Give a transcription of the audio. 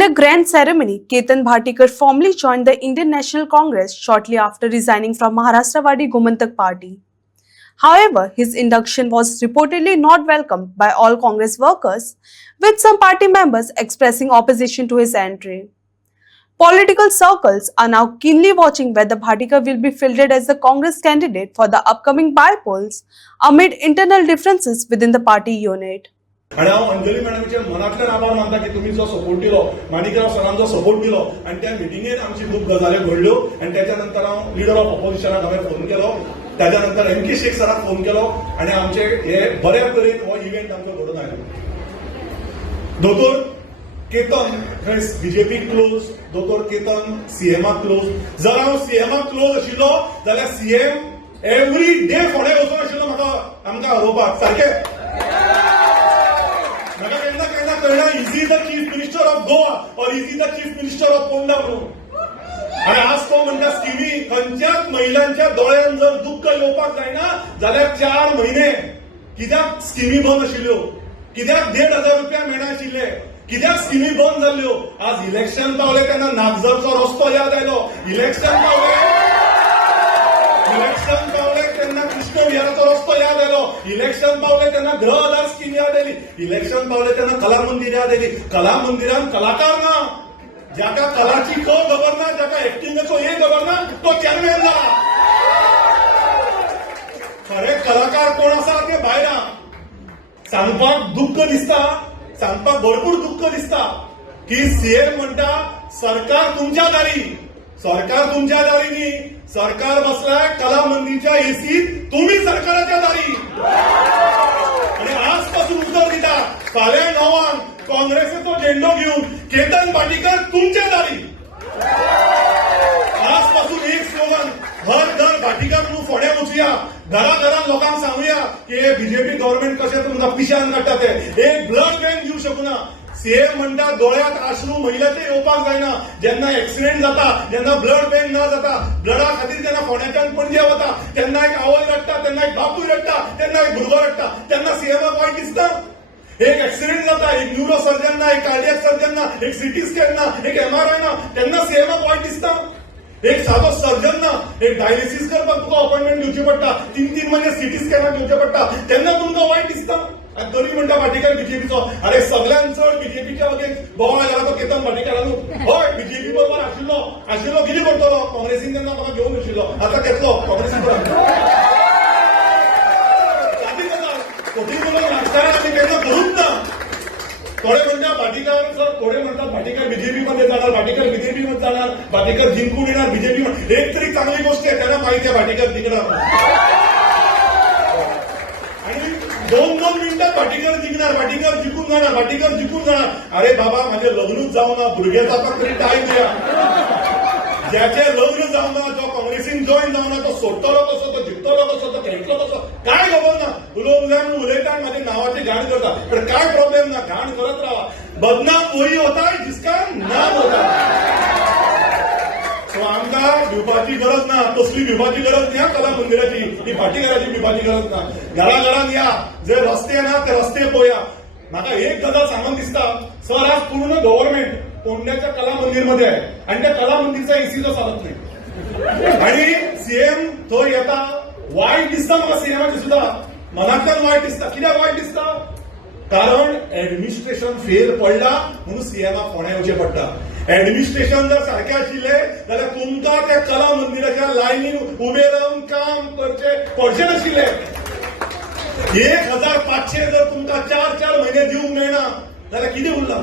In a grand ceremony, Ketan Bhatikar formally joined the Indian National Congress shortly after resigning from Maharashtrawadi Gomantak Party. However, his induction was reportedly not welcomed by all Congress workers, with some party members expressing opposition to his entry. Political circles are now keenly watching whether Bhatikar will be fielded as the Congress candidate for the upcoming by-polls amid internal differences within the party unit. आणि हांव अंजली मॅडमचे मनातल्यान आभार मानता की तुम्ही जो support दिलो Manikrao सरांचो support दिलो आणि त्या मिटिंगेन आमची खूप गजाली घडल्यो आणि त्याच्या नंतर हांव लीडर ऑफ ऑपोजिशनाक हांवें फोन केलो त्याच्या नंतर एम के शेख सराक फोन केलो आणि आमचे हे बऱ्या तरेन हो इव्हेंट आमचो घडून आयलो. दोतोर केतन बीजेपी क्लोज, दोतोर केतन सीएमाक क्लोज. जर हांव सीएमाक क्लोज आशिल्लो जाल्यार सीएम एवरी डे फुडें वचून आशिल्लो म्हाका आमकां हरोवपाक सारकें. Is he the chief minister of Goa or is he the chief minister of Ponda म्हणून. आणि आज तो म्हणटा स्किमी खंयच्याच महिलांच्या दोळ्यान जर दुःख येवपाक जायना जाल्यार 4 महिने कित्याक स्किमी बंद आशिल्ल्यो, कित्याक 1,500 रुपया मेळनाशिल्ले, कित्याक स्किमी बंद जाल्ल्यो. आज इलेक्शन पावले तेन्ना नागझरचो रस्तो याद आयलो. इलेक्शन पावले तेन्ना कृष्ण विहाराचो रस्तो याद आयलो. इलेक्शन पावले तेन्ना गृह आधार स्कीम याद आयली. इलेक्शन पावले तेन्ना कला मंदिर याद आयली. कला मंदिरान कलाकार ना, ज्याका कलाची क खबर ना, ज्याका एक्टिंगाचो ए खबर ना, तो चॅरमॅन जाला. खरे कलाकार कोण आसा ते भायर सांगपाक दुःख दिसता, सांगपाक भरपूर दुःख दिसता की सीएम म्हणटा सरकार तुमच्या दारी, सरकार तुमच्या दारी न्ही, सरकार बसलाय कला मंदिरच्या एसीत, तुम्ही सरकाराच्या दारी. आणि आजपासून उत्तर दिता फाल्यां 9 काँग्रेसीचो झेंडो घेऊन केतन भाटीकर तुमच्या दारी. आजपासून एक स्लोगन हर घर भाटीकर म्हणून फुडें वचूया, घराघरान लोकांक सांगूया की हे बीजेपी गव्हर्नमेंट कशें तुमकां पिशान काडटा ते. एक ब्लड बँक दिवंक शकना. सीएम म्हणटा दोळ्यात आश्रू महिलाचे येवपाक जायना. जेन्ना एक्सिडेंट जाता, जेन्ना ब्लड बँक ना जाता, ब्लडा खातीर जेन्ना फोंड्याच्यान पणजे वता तेन्ना एक आवय रडटा, तेन्ना एक बापूय रडटा, तेन्ना एक भुरगो रडटा, तेन्ना सीएमाक वायट दिसता. एक एक्सिडेंट जाता, एक न्यूरो सर्जन ना, एक कार्डियक सर्जन ना, एक सिटी स्कॅन ना, एक एमआरआय ना, तेन्ना सीएमाक वायट दिसता. एक साधो सर्जन ना, एक डायलिसीस करपाक तुका अपॉइंटमेंट घेवची पडटा, 3 महिने सिटी स्कॅनाक घेवचे पडटा, तेन्ना तुमकां वायट दिसता. आणि तरी म्हणटा भाटीकर बीजेपीचो. अरे सगळ्यान चड बीजेपीच्या वगेर बोवाळ आयला तो केतन भाटीकर न्हू. हय बीजेपी बरोबर आशिल्लो कितें करतलो. काँग्रेसीन तेन्ना म्हाका घेवंक नाशिल्लो, आतां घेतलो काँग्रेसीन खोटी बोलून राजकारण आमी केन्ना करूच ना. थोडे म्हणटा भाटीकर सर, थोडे म्हणतात भाटीकर बीजेपी मध्ये जाणार, भाटीकर बीजेपी मध्ये जाणार, भाटीकर जिंकून येणार बीजेपी मध्ये. एक तरी चांगली गोष्ट आहे, त्यांना माहिती आहे भाटीकर जिंकणार. आणि 2 मिनिटात भाटीकर जिंकणार, भाटीकर जिंकून जाणार, भाटीकर जिंकून जाणार. अरे बाबा माझे लग्नच जाऊ ना, भुरगे जातात तरी टाईम द्या. ज्याचे लग्न जाऊ ना, जो काँग्रेसीन जॉईन जाऊ ना, तो सोडटलो कसो, तो जिंकतलो कसो, तो खेळटलो कसो, काय खबर ना. उलयता माझे नावाची घाण करता, पण काय प्रॉब्लेम ना, घाण करत राहा. बदनाम वही होता है जिसका नाम होता. सो आमकां भिवपाची गरज ना, तसली भिवपाची गरज ना. कला मंदिराची ही भाटीकराची भिवपाची गरज ना. घराघरान या, जे रस्ते ना ते रस्ते पळया. म्हाका एक गजाल सांगून दिसता सर, आज पूर्ण गव्हर्नमेंट पोंड्याच्या कला मंदिरमध्ये आहे आणि त्या कला मंदिरचा एसी जो चालत नाही. आणि सीएम थंय येता, वायट दिसता म्हाका सीएमाची सुद्धा, मनांतल्यान वायट दिसता. कित्याक वायट दिसता? कारण ऍडमिनिस्ट्रेशन फेल पडला म्हणून सीएमाक फोंड्या येवचें पडटा. ऍडमिनिस्ट्रेशन जर सारखें आशिल्लें जाल्यार तुमकां त्या कला मंदिराच्या लायनीन उबे रावन काम करचे पडचें नाशिल्लें. 1,500 जर तुमकां 4 महिने दिवंक मेळना जाल्यार कितें उरलां?